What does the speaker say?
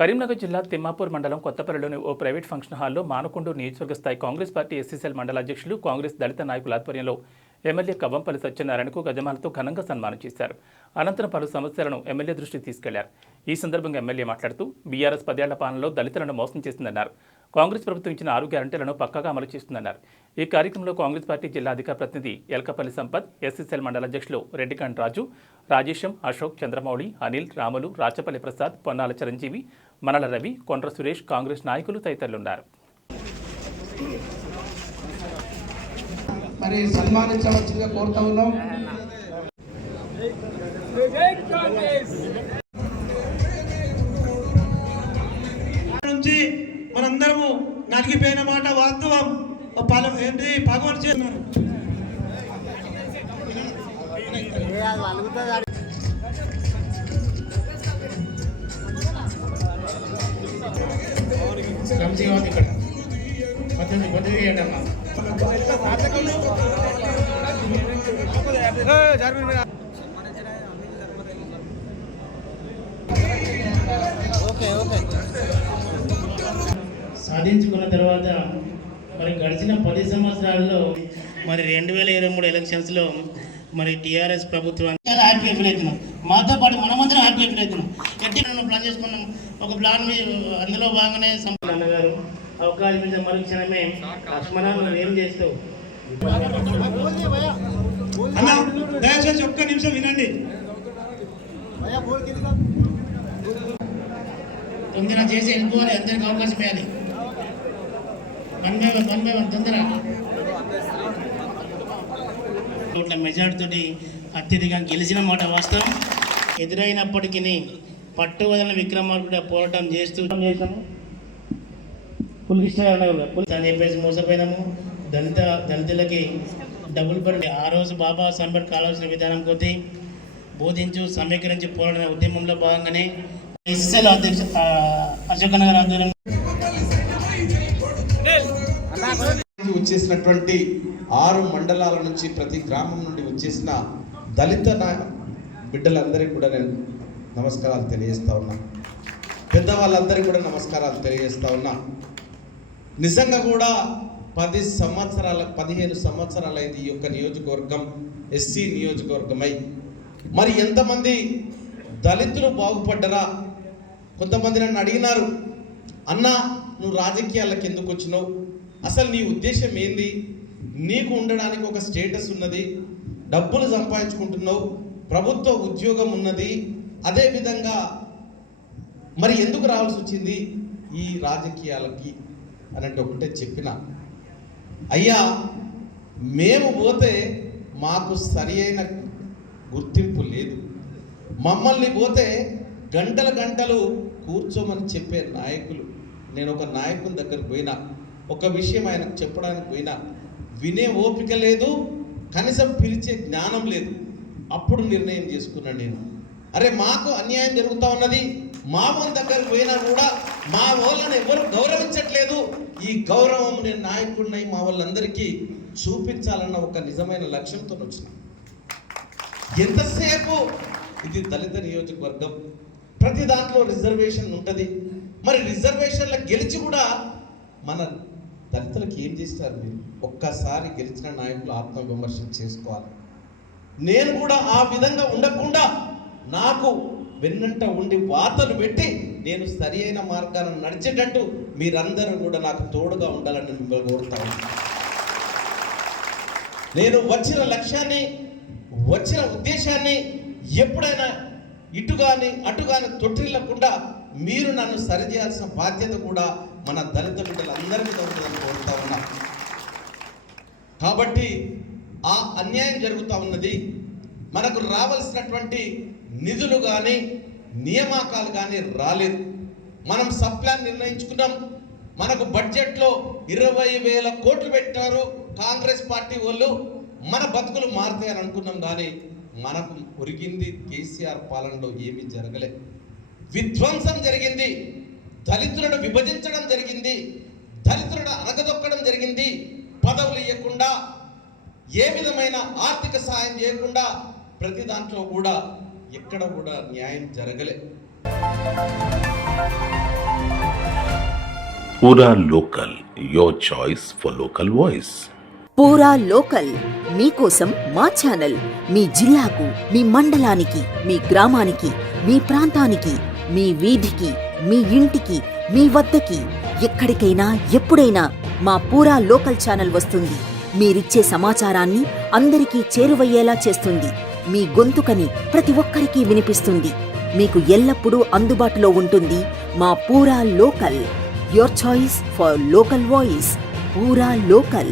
కరీంనగర్ జిల్లా తిమ్మాపూర్ మండలం కొత్తపల్లిలోని ఓ private function హాల్లో మానకొండూరు నియోజకవర్గ స్థాయి కాంగ్రెస్ పార్టీ ఎస్సీసీఎల్ మండల అధ్యక్షులు కాంగ్రెస్ దళిత నాయకుల ఆధ్వర్యంలో ఎమ్మెల్యే కవ్వంపల్లి సత్యనారాయణకు గజమాలతో ఘనంగా సన్మానం చేశారు. అనంతరం పలు సమస్యలను ఎమ్మెల్యే దృష్టికి తీసుకెళ్లారు. ఈ సందర్భంగా ఎమ్మెల్యే మాట్లాడుతూ బీఆర్ఎస్ 10 ఏళ్ల పాలనలో దళితులను మోసం చేసిందన్నారు. కాంగ్రెస్ ప్రభుత్వం ఇచ్చిన 6 గ్యారంటీలను పక్కాగా అమలు చేస్తుందన్నారు. ఈ కార్యక్రమంలో కాంగ్రెస్ పార్టీ జిల్లా అధికార ప్రతినిధి ఎల్కపల్లి సంపత్, ఎస్సీసీఎల్ మండల అధ్యక్షులు రెడ్డికాండ్ రాజు, రాజేశం, అశోక్, చంద్రమౌళి, అనిల్, రాములు, రాచపల్లి ప్రసాద్, పొన్నాల చిరంజీవి, మనల రవి, కొండ్ర సురేష్, కాంగ్రెస్ నాయకులు తదితరులున్నారు. మరి సన్మానించవచ్చుగా కోరుతా ఉన్నాం. నుంచి మనందరము నలిగిపోయిన మాట వాస్తవం. ఏంటి భగవాన్ చేస్తున్నారు. సాధించుకున్న తర్వాత మరి గడిచిన 10 సంవత్సరాల్లో మరి 2023 ఎలక్షన్స్లో మరి టీఆర్ఎస్ ప్రభుత్వానికి హ్యాపీ ఫీల్ అవుతున్నాం. మాతో పాటు మనమందరం హ్యాపీ ఫీల్ అవుతున్నాం. ఎట్టి ప్లాన్ చేసుకున్నాం. ఒక ప్లాన్ అందులో భాగంగానే అన్నగారు అవకాశం ఇచ్చే మరుక్షణమే లక్ష్మణాలను ఏం చేస్తావు దయచేసి ఒక్క నిమిషం వినండి. తొందర చేసి వెళ్ళిపోవాలి. అందరికి అవకాశం ఇవ్వాలి. తొందర కోట్ల మెజార్టీతోటి అత్యధికంగా గెలిచిన మాట వాస్తవం. ఎదురైనప్పటికీ పట్టువదల విక్రమార్కుడిగా పోరాటం చేసాము. అని చెప్పేసి మోసపోయినాము. దళితులకి డబుల్ బెడ్ ఆ రోజు బాబా అంబేద్కర్ కావాల్సిన విధానం కొద్దీ బోధించు సమీకరించి పోరాడిన ఉద్యమంలో భాగంగానే ఎస్ఎల్ అధ్యక్ష అశోక్ నగర్ ఆధ్వర్యంలో వచ్చేసినటువంటి 6 మండలాల నుంచి ప్రతి గ్రామం నుండి వచ్చేసిన దళిత బిడ్డలందరికీ కూడా నేను నమస్కారాలు తెలియజేస్తా ఉన్నా. పెద్దవాళ్ళందరికీ కూడా నమస్కారాలు తెలియజేస్తా ఉన్నా. నిజంగా కూడా 15 సంవత్సరాలైంది ఈ యొక్క నియోజకవర్గం ఎస్సీ నియోజకవర్గమై. మరి ఎంతమంది దళితులు బాగుపడ్డరా? కొంతమంది నన్ను అడిగినారు, అన్నా నువ్వు రాజకీయాలకు ఎందుకు వచ్చినావు, అసలు నీ ఉద్దేశం ఏంది, నీకు ఉండడానికి ఒక స్టేటస్ ఉన్నది, డబ్బులు సంపాదించుకుంటున్నావు, ప్రభుత్వ ఉద్యోగం ఉన్నది, అదేవిధంగా మరి ఎందుకు రావాల్సి వచ్చింది ఈ రాజకీయాలకి అన్నట్టు ఒకటే చెప్పిన. అయ్యా మేము పోతే మాకు సరి అయిన గుర్తింపు లేదు. మమ్మల్ని పోతే గంటలు కూర్చోమని చెప్పే నాయకులు. నేను ఒక నాయకుని దగ్గరకు పోయినా, ఒక విషయం ఆయనకు చెప్పడానికి పోయినా వినే ఓపిక లేదు, కనీసం పిలిచే జ్ఞానం లేదు. అప్పుడు నిర్ణయం చేసుకున్నాను నేను, అరే మాకు అన్యాయం జరుగుతూ ఉన్నది, మా వాళ్ళ దగ్గరకు పోయినా కూడా మా వాళ్ళని ఎవరు గౌరవించట్లేదు, ఈ గౌరవం నేను నాయకుడినై మా వాళ్ళందరికీ చూపించాలన్న ఒక నిజమైన లక్ష్యంతో వచ్చిన. ఎంతసేపు ఇది దళిత నియోజకవర్గం, ప్రతి దాంట్లో రిజర్వేషన్ ఉంటుంది. మరి రిజర్వేషన్ల గెలిచి కూడా మన దళితులకు ఏం చేస్తారు మీరు? ఒక్కసారి గెలిచిన నాయకులు ఆత్మవిమర్శ చేసుకోవాలి. నేను కూడా ఆ విధంగా ఉండకుండా నాకు వెన్నంట ఉండి వార్తలు పెట్టి నేను సరి అయిన మార్గాన్ని నడిచేటట్టు మీరందరూ కూడా నాకు తోడుగా ఉండాలని మిమ్మల్ని కోరుతాను. నేను వచ్చిన లక్ష్యాన్ని, వచ్చిన ఉద్దేశాన్ని ఎప్పుడైనా ఇటు కానీ అటు కానీ తొట్టిల్లకుండా మీరు నన్ను సరిచేయాల్సిన బాధ్యత కూడా మన దళిత బిడ్డలందరి మీద ఉంటుందని కోరుతా ఉన్నా. కాబట్టి ఆ అన్యాయం జరుగుతూ ఉన్నది. మనకు రావాల్సినటువంటి నిధులు కానీ నియామకాలు కానీ రాలేదు. మనం సప్లాన్ నిర్ణయించుకున్నాం. మనకు బడ్జెట్లో 20,000 కోట్లు పెట్టారు కాంగ్రెస్ పార్టీ వాళ్ళు. మన బతుకులు మారుతాయని అనుకున్నాం, కానీ మనకు ఒరిగింది కేసీఆర్ పాలనలో ఏమీ జరగలే. విధ్వంసం జరిగింది, దళితులను విభజించడం జరిగింది, దళితులను అనగదొక్కడం జరిగింది. పదవులు ఇవ్వకుండా, ఏ విధమైన ఆర్థిక సహాయం చేయకుండా ప్రతి దాంట్లో కూడా ఎక్కడ కూడా న్యాయం జరగలే. Pura Local, your choice for local voice. పూరా లోకల్ మీకోసం మా ఛానల్. మీ జిల్లాకు, మీ మండలానికి, మీ గ్రామానికి, మీ ప్రాంతానికి, మీ వీధికి, మీ ఇంటికి, మీ వద్దకి, ఎక్కడికైనా ఎప్పుడైనా మా పూరా లోకల్ ఛానల్ వస్తుంది. మీరిచ్చే సమాచారాన్ని అందరికీ చేరువయ్యేలా చేస్తుంది. మీ గొంతుకని ప్రతి ఒక్కరికి వినిపిస్తుంది. మీకు ఎల్లప్పుడూ అందుబాటులో ఉంటుంది మా పూరా local. Your choice for local voice. పూరా లోకల్.